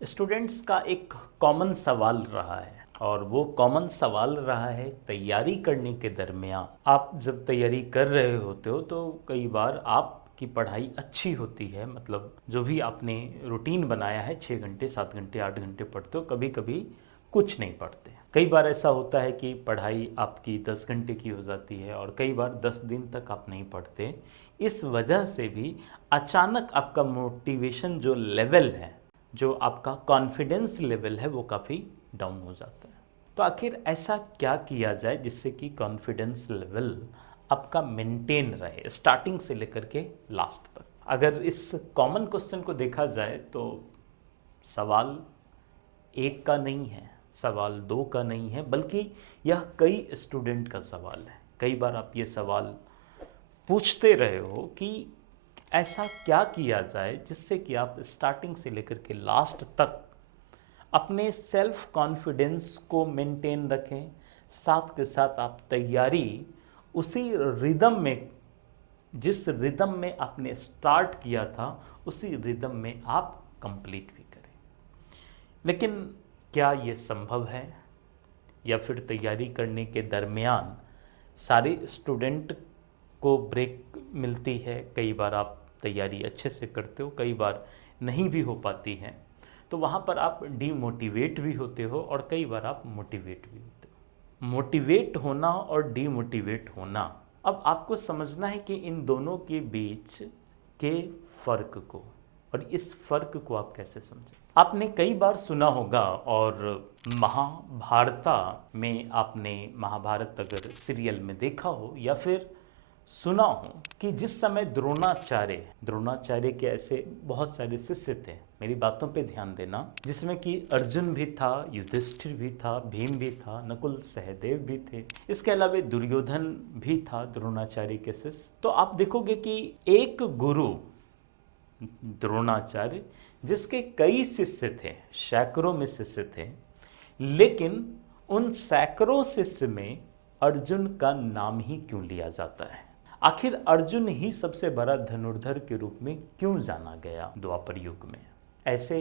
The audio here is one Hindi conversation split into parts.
स्टूडेंट्स का एक कॉमन सवाल रहा है और वो कॉमन सवाल रहा है तैयारी करने के दरमियान। आप जब तैयारी कर रहे होते हो तो कई बार आपकी पढ़ाई अच्छी होती है, मतलब जो भी आपने रूटीन बनाया है 6 घंटे 7 घंटे 8 घंटे पढ़ते हो, कभी कभी कुछ नहीं पढ़ते। कई बार ऐसा होता है कि पढ़ाई आपकी 10 घंटे की हो जाती है और कई बार 10 दिन तक आप नहीं पढ़ते। इस वजह से भी अचानक आपका मोटिवेशन जो लेवल है, जो आपका कॉन्फिडेंस लेवल है, वो काफ़ी डाउन हो जाता है। तो आखिर ऐसा क्या किया जाए जिससे कि कॉन्फिडेंस लेवल आपका मेंटेन रहे स्टार्टिंग से लेकर के लास्ट तक। अगर इस कॉमन क्वेश्चन को देखा जाए तो सवाल एक का नहीं है, सवाल दो का नहीं है, बल्कि यह कई स्टूडेंट का सवाल है। कई बार आप ये सवाल पूछते रहे हो कि ऐसा क्या किया जाए जिससे कि आप स्टार्टिंग से लेकर के लास्ट तक अपने सेल्फ कॉन्फिडेंस को मेंटेन रखें, साथ के साथ आप तैयारी उसी रिदम में, जिस रिदम में आपने स्टार्ट किया था उसी रिदम में आप कंप्लीट भी करें। लेकिन क्या ये संभव है, या फिर तैयारी करने के दरमियान सारे स्टूडेंट को ब्रेक मिलती है? कई बार आप तैयारी अच्छे से करते हो, कई बार नहीं भी हो पाती है, तो वहाँ पर आप डीमोटिवेट भी होते हो और कई बार आप मोटिवेट भी होते हो। मोटिवेट होना और डीमोटिवेट होना, अब आपको समझना है कि इन दोनों के बीच के फ़र्क को, और इस फ़र्क को आप कैसे समझें। आपने कई बार सुना होगा, और महाभारता में आपने महाभारत अगर सीरियल में देखा हो या फिर सुना हो कि जिस समय द्रोणाचार्य के ऐसे बहुत सारे शिष्य थे, मेरी बातों पे ध्यान देना, जिसमें कि अर्जुन भी था, युधिष्ठिर भी था, भीम भी था, नकुल सहदेव भी थे, इसके अलावा दुर्योधन भी था द्रोणाचार्य के शिष्य। तो आप देखोगे कि एक गुरु द्रोणाचार्य, जिसके कई शिष्य थे, सैकड़ों में शिष्य थे, लेकिन उन सैकड़ों शिष्य में अर्जुन का नाम ही क्यों लिया जाता है? आखिर अर्जुन ही सबसे बड़ा धनुर्धर के रूप में क्यों जाना गया द्वापर युग में? ऐसे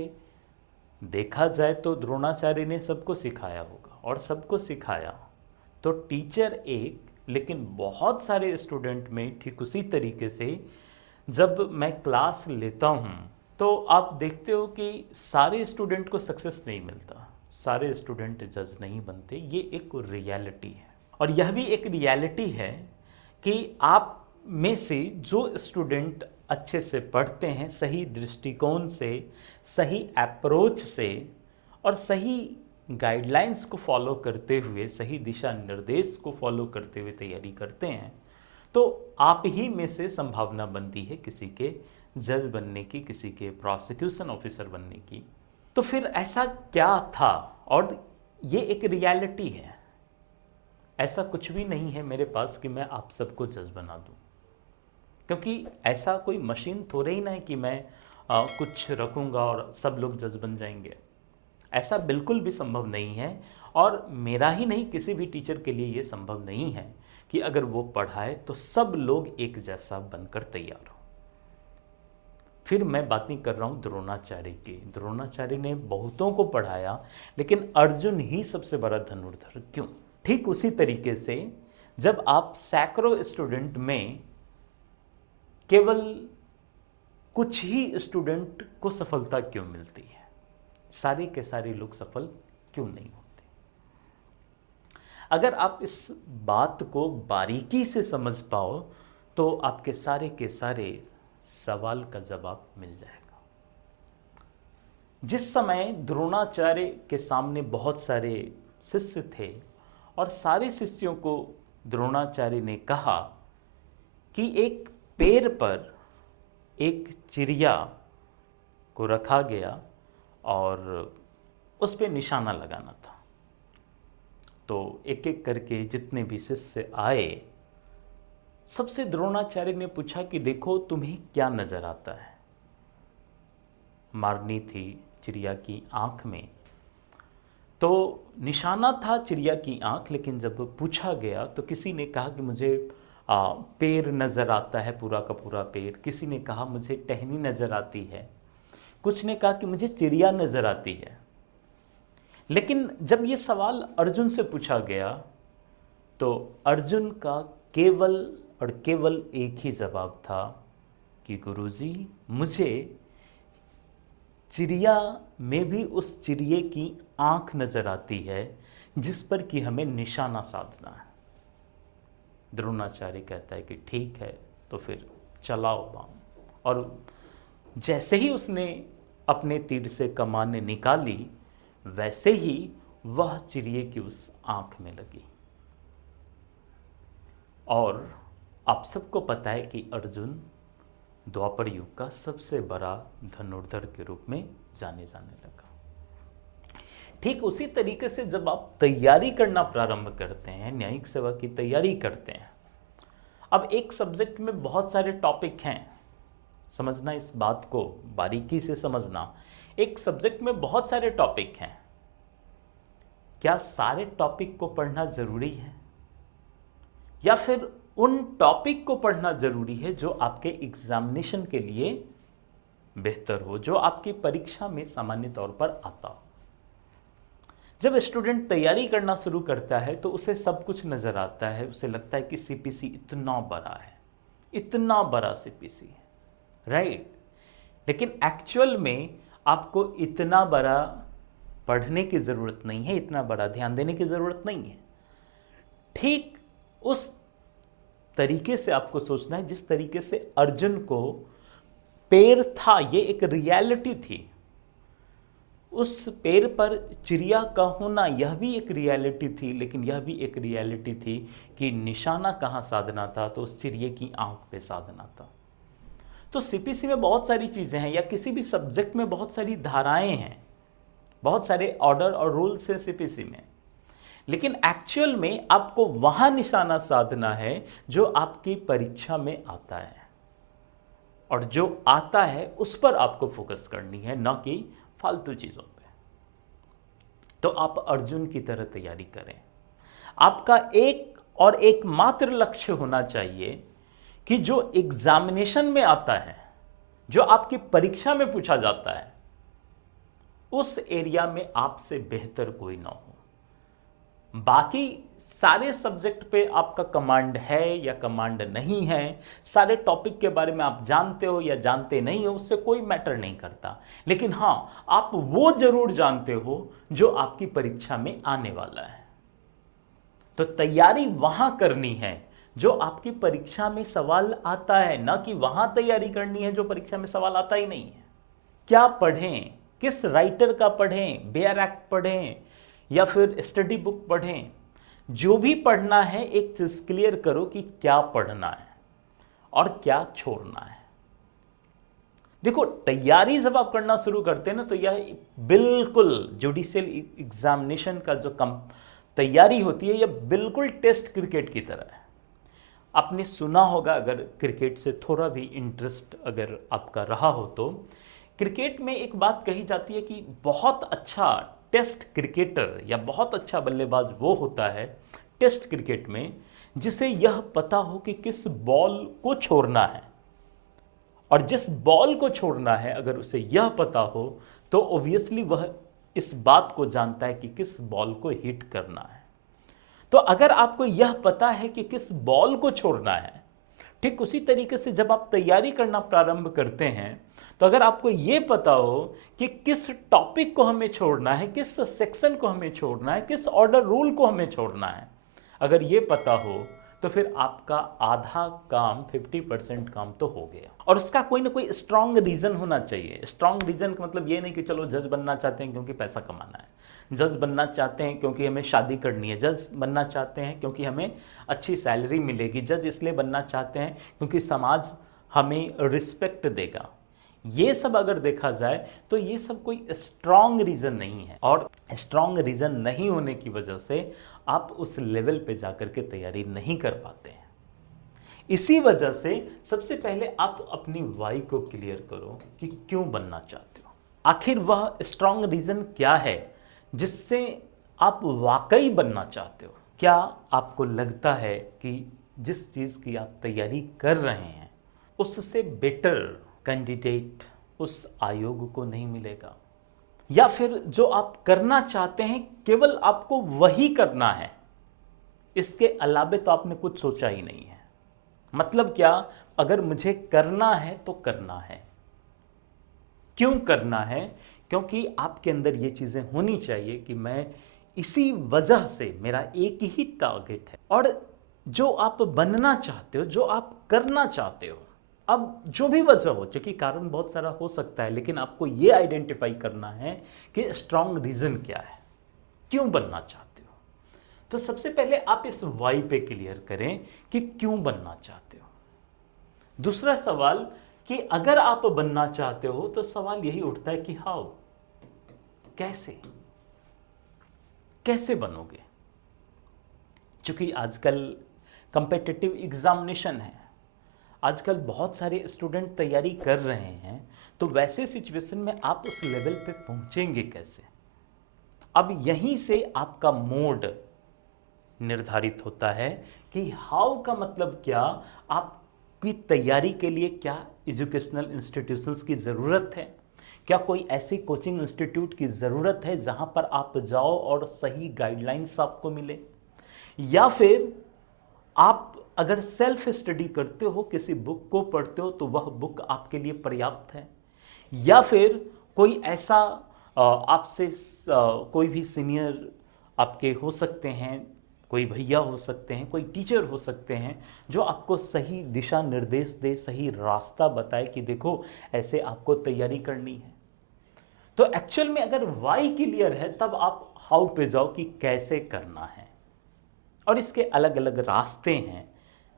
देखा जाए तो द्रोणाचार्य ने सबको सिखाया होगा, और सबको सिखाया तो टीचर एक, लेकिन बहुत सारे स्टूडेंट में ठीक उसी तरीके से जब मैं क्लास लेता हूँ तो आप देखते हो कि सारे स्टूडेंट को सक्सेस नहीं मिलता, सारे स्टूडेंट जज नहीं बनते। ये एक रियलिटी है, और यह भी एक रियलिटी है कि आप में से जो स्टूडेंट अच्छे से पढ़ते हैं, सही दृष्टिकोण से, सही अप्रोच से और सही गाइडलाइंस को फॉलो करते हुए, सही दिशा निर्देश को फॉलो करते हुए तैयारी करते हैं, तो आप ही में से संभावना बनती है किसी के जज बनने की, किसी के प्रोसिक्यूशन ऑफिसर बनने की। तो फिर ऐसा क्या था? और ये एक रियलिटी है, ऐसा कुछ भी नहीं है मेरे पास कि मैं आप सबको जज बना दूं, क्योंकि ऐसा कोई मशीन थोड़े ही ना है कि मैं कुछ रखूंगा और सब लोग जज बन जाएंगे। ऐसा बिल्कुल भी संभव नहीं है, और मेरा ही नहीं, किसी भी टीचर के लिए ये संभव नहीं है कि अगर वो पढ़ाए तो सब लोग एक जैसा बनकर तैयार हो। फिर मैं बात नहीं कर रहा हूँ द्रोणाचार्य की। द्रोणाचार्य ने बहुतों को पढ़ाया, लेकिन अर्जुन ही सबसे बड़ा धनुर्धर क्यों? ठीक उसी तरीके से जब आप सैकड़ों स्टूडेंट में केवल कुछ ही स्टूडेंट को सफलता क्यों मिलती है, सारे के सारे लोग सफल क्यों नहीं होते? अगर आप इस बात को बारीकी से समझ पाओ तो आपके सारे के सारे सवाल का जवाब मिल जाएगा। जिस समय द्रोणाचार्य के सामने बहुत सारे शिष्य थे और सारे शिष्यों को द्रोणाचार्य ने कहा कि एक पेड़ पर एक चिड़िया को रखा गया और उस पर निशाना लगाना था, तो एक एक करके जितने भी शिष्य आए, सबसे द्रोणाचार्य ने पूछा कि देखो तुम्हें क्या नजर आता है? मारनी थी चिड़िया की आंख में, तो निशाना था चिड़िया की आंख, लेकिन जब पूछा गया तो किसी ने कहा कि मुझे पेड़ नज़र आता है, पूरा का पूरा पेड़। किसी ने कहा मुझे टहनी नज़र आती है, कुछ ने कहा कि मुझे चिड़िया नजर आती है। लेकिन जब ये सवाल अर्जुन से पूछा गया तो अर्जुन का केवल और केवल एक ही जवाब था कि गुरुजी, मुझे चिड़िया में भी उस चिड़िए की आंख नजर आती है जिस पर कि हमें निशाना साधना है। द्रोणाचार्य कहता है कि ठीक है, तो फिर चलाओ बाण। और जैसे ही उसने अपने तीर से कमान निकाली, वैसे ही वह चिड़िए की उस आंख में लगी। और आप सबको पता है कि अर्जुन द्वापर युग का सबसे बड़ा धनुर्धर के रूप में जाने लगा। ठीक उसी तरीके से जब आप तैयारी करना प्रारंभ करते हैं, न्यायिक सेवा की तैयारी करते हैं, अब एक सब्जेक्ट में बहुत सारे टॉपिक हैं, समझना, इस बात को बारीकी से समझना। एक सब्जेक्ट में बहुत सारे टॉपिक हैं, क्या सारे टॉपिक को पढ़ना जरूरी है, या फिर उन टॉपिक को पढ़ना जरूरी है जो आपके एग्जामिनेशन के लिए बेहतर हो, जो आपकी परीक्षा में सामान्य तौर पर आता हो। जब स्टूडेंट तैयारी करना शुरू करता है तो उसे सब कुछ नजर आता है, उसे लगता है कि सीपीसी इतना बड़ा है, इतना बड़ा सीपीसी है, राइट। लेकिन एक्चुअल में आपको इतना बड़ा पढ़ने की जरूरत नहीं है, इतना बड़ा ध्यान देने की जरूरत नहीं है। ठीक उस तरीके से आपको सोचना है जिस तरीके से अर्जुन को पेड़ था, ये एक रियलिटी थी, उस पेड़ पर चिड़िया का होना यह भी एक रियलिटी थी, लेकिन यह भी एक रियलिटी थी कि निशाना कहाँ साधना था, तो उस चिड़िए की आंख पे साधना था। तो सीपीसी में बहुत सारी चीज़ें हैं, या किसी भी सब्जेक्ट में बहुत सारी धाराएं हैं, बहुत सारे ऑर्डर और रूल्स हैं सीपीसी में, लेकिन एक्चुअल में आपको वहां निशाना साधना है जो आपकी परीक्षा में आता है, और जो आता है उस पर आपको फोकस करनी है, न कि फालतू चीजों पे। तो आप अर्जुन की तरह तैयारी करें। आपका एक और एकमात्र लक्ष्य होना चाहिए कि जो एग्जामिनेशन में आता है, जो आपकी परीक्षा में पूछा जाता है, उस एरिया में आपसे बेहतर कोई ना हो। बाकी सारे सब्जेक्ट पे आपका कमांड है या कमांड नहीं है, सारे टॉपिक के बारे में आप जानते हो या जानते नहीं हो, उससे कोई मैटर नहीं करता। लेकिन हाँ, आप वो जरूर जानते हो जो आपकी परीक्षा में आने वाला है। तो तैयारी वहां करनी है जो आपकी परीक्षा में सवाल आता है, ना कि वहां तैयारी करनी है जो परीक्षा में सवाल आता ही नहीं है। क्या पढ़ें, किस राइटर का पढ़ें, बेयर एक्ट पढ़ें या फिर स्टडी बुक पढ़ें, जो भी पढ़ना है एक चीज क्लियर करो कि क्या पढ़ना है और क्या छोड़ना है। देखो, तैयारी जब आप करना शुरू करते हैं ना, तो यह बिल्कुल जुडिशियल एग्जामिनेशन का जो तैयारी होती है, यह बिल्कुल टेस्ट क्रिकेट की तरह है। आपने सुना होगा, अगर क्रिकेट से थोड़ा भी इंटरेस्ट अगर आपका रहा हो, तो क्रिकेट में एक बात कही जाती है कि बहुत अच्छा टेस्ट क्रिकेटर या बहुत अच्छा बल्लेबाज वो होता है टेस्ट क्रिकेट में जिसे यह पता हो कि किस बॉल को छोड़ना है, और जिस बॉल को छोड़ना है अगर उसे यह पता हो तो ऑब्वियसली वह इस बात को जानता है कि किस बॉल को हिट करना है। तो अगर आपको यह पता है कि किस बॉल को छोड़ना है, ठीक उसी तरीके से जब आप तैयारी करना प्रारंभ करते हैं, तो अगर आपको यह पता हो कि किस टॉपिक को हमें छोड़ना है, किस सेक्शन को हमें छोड़ना है, किस ऑर्डर रूल को हमें छोड़ना है, अगर यह पता हो तो फिर आपका आधा काम, 50% काम तो हो गया। और उसका कोई ना कोई स्ट्रांग रीजन होना चाहिए। स्ट्रांग रीजन का मतलब ये नहीं कि चलो जज बनना चाहते हैं क्योंकि पैसा कमाना है, जज बनना चाहते हैं क्योंकि हमें शादी करनी है, जज बनना चाहते हैं क्योंकि हमें अच्छी सैलरी मिलेगी, जज इसलिए बनना चाहते हैं क्योंकि समाज हमें रिस्पेक्ट देगा। ये सब अगर देखा जाए तो ये सब कोई स्ट्रांग रीजन नहीं है, और स्ट्रांग रीजन नहीं होने की वजह से आप उस लेवल पे जाकर के तैयारी नहीं कर पाते हैं। इसी वजह से सबसे पहले आप अपनी वाई को क्लियर करो कि क्यों बनना चाहते हो, आखिर वह स्ट्रांग रीजन क्या है जिससे आप वाकई बनना चाहते हो। क्या आपको लगता है कि जिस चीज़ की आप तैयारी कर रहे हैं उससे बेटर कैंडिडेट उस आयोग को नहीं मिलेगा, या फिर जो आप करना चाहते हैं केवल आपको वही करना है, इसके अलावे तो आपने कुछ सोचा ही नहीं है। मतलब क्या, अगर मुझे करना है तो करना है। क्यों करना है? क्योंकि आपके अंदर ये चीजें होनी चाहिए कि मैं इसी वजह से, मेरा एक ही टारगेट है, और जो आप बनना चाहते हो, जो आप करना चाहते हो, अब जो भी वजह हो, क्योंकि कारण बहुत सारा हो सकता है, लेकिन आपको ये आइडेंटिफाई करना है कि स्ट्रांग रीजन क्या है, क्यों बनना चाहते हो। तो सबसे पहले आप इस वाई पे क्लियर करें कि क्यों बनना चाहते हो। दूसरा सवाल कि अगर आप बनना चाहते हो तो सवाल यही उठता है कि हाउ, कैसे, कैसे बनोगे। क्योंकि आजकल कंपेटिटिव एग्जामिनेशन है, आजकल बहुत सारे स्टूडेंट तैयारी कर रहे हैं, तो वैसे सिचुएशन में आप उस लेवल पे पहुंचेंगे कैसे। अब यहीं से आपका मोड निर्धारित होता है कि हाउ का मतलब क्या, आपकी तैयारी के लिए क्या एजुकेशनल इंस्टीट्यूशंस की ज़रूरत है, क्या कोई ऐसी कोचिंग इंस्टीट्यूट की ज़रूरत है जहां पर आप जाओ और सही गाइडलाइंस आपको मिले, या फिर आप अगर सेल्फ स्टडी करते हो, किसी बुक को पढ़ते हो, तो वह बुक आपके लिए पर्याप्त है, या फिर कोई ऐसा आपसे कोई भी सीनियर आपके हो सकते हैं, कोई भैया हो सकते हैं, कोई टीचर हो सकते हैं, जो आपको सही दिशा निर्देश दे, सही रास्ता बताए कि देखो ऐसे आपको तैयारी करनी है। तो एक्चुअल में अगर वाई क्लियर है तब आप हाउ पे जाओ कि कैसे करना है, और इसके अलग अलग रास्ते हैं।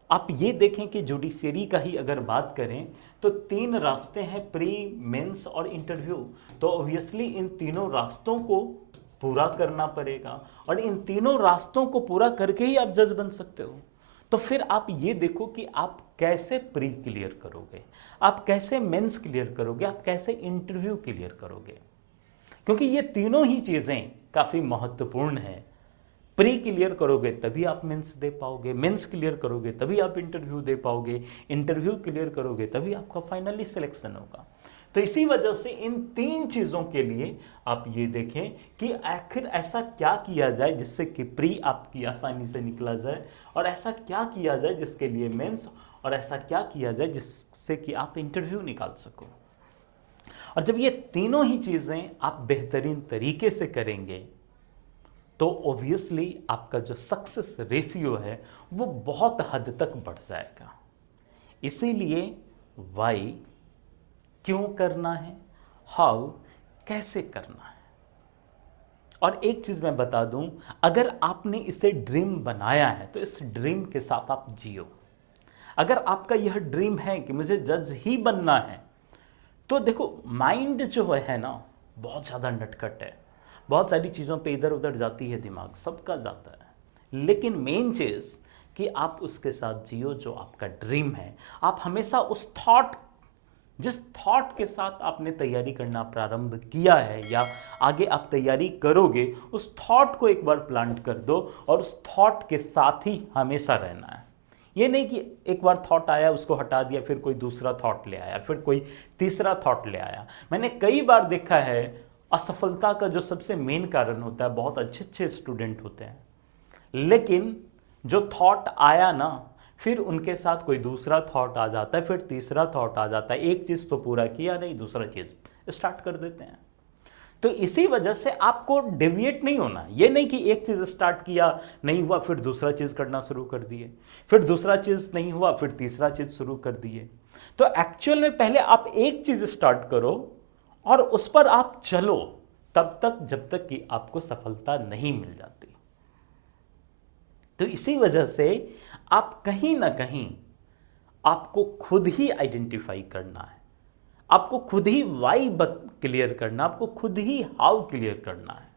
आप ये देखें कि जुडिशरी का ही अगर बात करें तो 3 रास्ते हैं, प्री, मेंस और इंटरव्यू। तो ऑब्वियसली इन तीनों रास्तों को पूरा करना पड़ेगा, और इन तीनों रास्तों को पूरा करके ही आप जज बन सकते हो। तो फिर आप ये देखो कि आप कैसे प्री क्लियर करोगे, आप कैसे मेंस क्लियर करोगे, आप कैसे इंटरव्यू क्लियर करोगे, क्योंकि ये तीनों ही चीज़ें काफ़ी महत्वपूर्ण हैं। प्री क्लियर करोगे तभी आप मेंस दे पाओगे, मेंस क्लियर करोगे तभी आप इंटरव्यू दे पाओगे, इंटरव्यू क्लियर करोगे तभी आपका फाइनली सिलेक्शन होगा। तो इसी वजह से इन 3 चीज़ों के लिए आप ये देखें कि आखिर ऐसा क्या किया जाए जिससे कि प्री आपकी आसानी से निकला जाए, और ऐसा क्या किया जाए जिसके लिए मेंस, और ऐसा क्या किया जाए जिससे कि आप इंटरव्यू निकाल सको। और जब ये तीनों ही चीज़ें आप बेहतरीन तरीके से करेंगे तो ऑब्वियसली आपका जो सक्सेस रेशियो है वो बहुत हद तक बढ़ जाएगा। इसीलिए वाई, क्यों करना है, हाउ, कैसे करना है। और एक चीज़ मैं बता दूं, अगर आपने इसे ड्रीम बनाया है तो इस ड्रीम के साथ आप जियो। अगर आपका यह ड्रीम है कि मुझे जज ही बनना है, तो देखो माइंड जो है ना बहुत ज़्यादा नटखट है, बहुत सारी चीज़ों पे इधर उधर जाती है, दिमाग सबका जाता है, लेकिन मेन चीज़ कि आप उसके साथ जियो जो आपका ड्रीम है। आप हमेशा उस थॉट, जिस थॉट के साथ आपने तैयारी करना प्रारंभ किया है या आगे आप तैयारी करोगे, उस थॉट को एक बार प्लांट कर दो और उस थॉट के साथ ही हमेशा रहना है। ये नहीं कि एक बार थॉट आया उसको हटा दिया, फिर कोई दूसरा थॉट ले आया, फिर कोई तीसरा थॉट ले आया। मैंने कई बार देखा है असफलता का जो सबसे मेन कारण होता है, बहुत अच्छे अच्छे स्टूडेंट होते हैं, लेकिन जो थॉट आया ना, फिर उनके साथ कोई दूसरा थॉट आ जाता है, फिर तीसरा थॉट आ जाता है, एक चीज़ तो पूरा किया नहीं, दूसरा चीज़ स्टार्ट कर देते हैं। तो इसी वजह से आपको डेविएट नहीं होना। ये नहीं कि एक चीज़ स्टार्ट किया नहीं हुआ फिर दूसरा चीज़ करना शुरू कर दिए, फिर दूसरा चीज़ नहीं हुआ फिर तीसरा चीज़ शुरू कर दिए। तो एक्चुअल में पहले आप एक चीज़ स्टार्ट करो और उस पर आप चलो तब तक जब तक कि आपको सफलता नहीं मिल जाती। तो इसी वजह से आप कहीं ना कहीं आपको खुद ही आइडेंटिफाई करना है, आपको खुद ही वाई क्लियर करना, आपको खुद ही हाउ क्लियर करना है।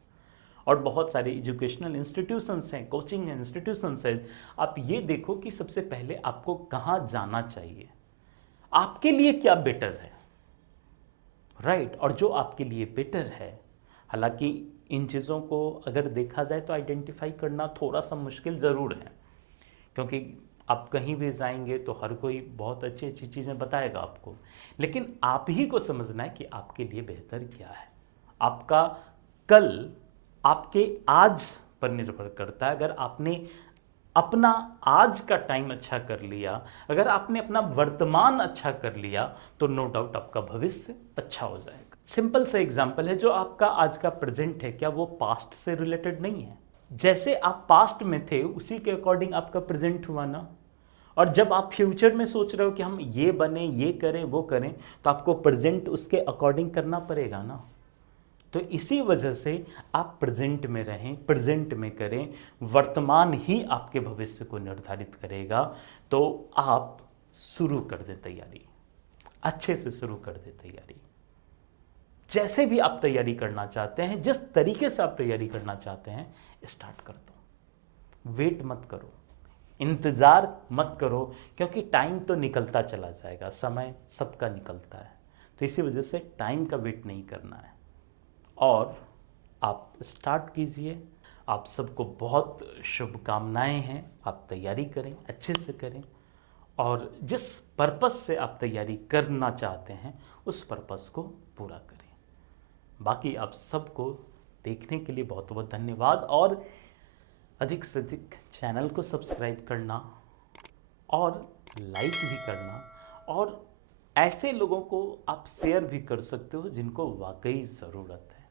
और बहुत सारे एजुकेशनल इंस्टीट्यूशंस हैं, कोचिंग इंस्टीट्यूशंस हैं। आप ये देखो कि सबसे पहले आपको कहाँ जाना चाहिए, आपके लिए क्या बेटर है, राइट। और जो आपके लिए बेटर है, हालांकि इन चीज़ों को अगर देखा जाए तो आइडेंटिफाई करना थोड़ा सा मुश्किल ज़रूर है, क्योंकि आप कहीं भी जाएंगे तो हर कोई बहुत अच्छी अच्छी चीज़ें बताएगा आपको, लेकिन आप ही को समझना है कि आपके लिए बेहतर क्या है। आपका कल आपके आज पर निर्भर करता है। अगर आपने अपना आज का टाइम अच्छा कर लिया, अगर आपने अपना वर्तमान अच्छा कर लिया, तो नो डाउट आपका भविष्य अच्छा हो जाएगा। सिंपल सा एग्जांपल है, जो आपका आज का प्रेजेंट है क्या वो पास्ट से रिलेटेड नहीं है? जैसे आप पास्ट में थे उसी के अकॉर्डिंग आपका प्रेजेंट हुआ ना। और जब आप फ्यूचर में सोच रहे हो कि हम ये बने, ये करें, वो करें, तो आपको प्रेजेंट उसके अकॉर्डिंग करना पड़ेगा ना। तो इसी वजह से आप प्रेजेंट में रहें, प्रेजेंट में करें। वर्तमान ही आपके भविष्य को निर्धारित करेगा। तो आप शुरू कर दें तैयारी, अच्छे से शुरू कर दें तैयारी। जैसे भी आप तैयारी करना चाहते हैं, जिस तरीके से आप तैयारी करना चाहते हैं, स्टार्ट कर दो। वेट मत करो, इंतज़ार मत करो, क्योंकि टाइम तो निकलता चला जाएगा, समय सबका निकलता है। तो इसी वजह से टाइम का वेट नहीं करना है और आप स्टार्ट कीजिए। आप सबको बहुत शुभकामनाएं हैं। आप तैयारी करें, अच्छे से करें, और जिस पर्पस से आप तैयारी करना चाहते हैं उस पर्पस को पूरा करें। बाकी आप सबको देखने के लिए बहुत बहुत धन्यवाद, और अधिक से अधिक चैनल को सब्सक्राइब करना और लाइक भी करना, और ऐसे लोगों को आप शेयर भी कर सकते हो जिनको वाकई ज़रूरत है।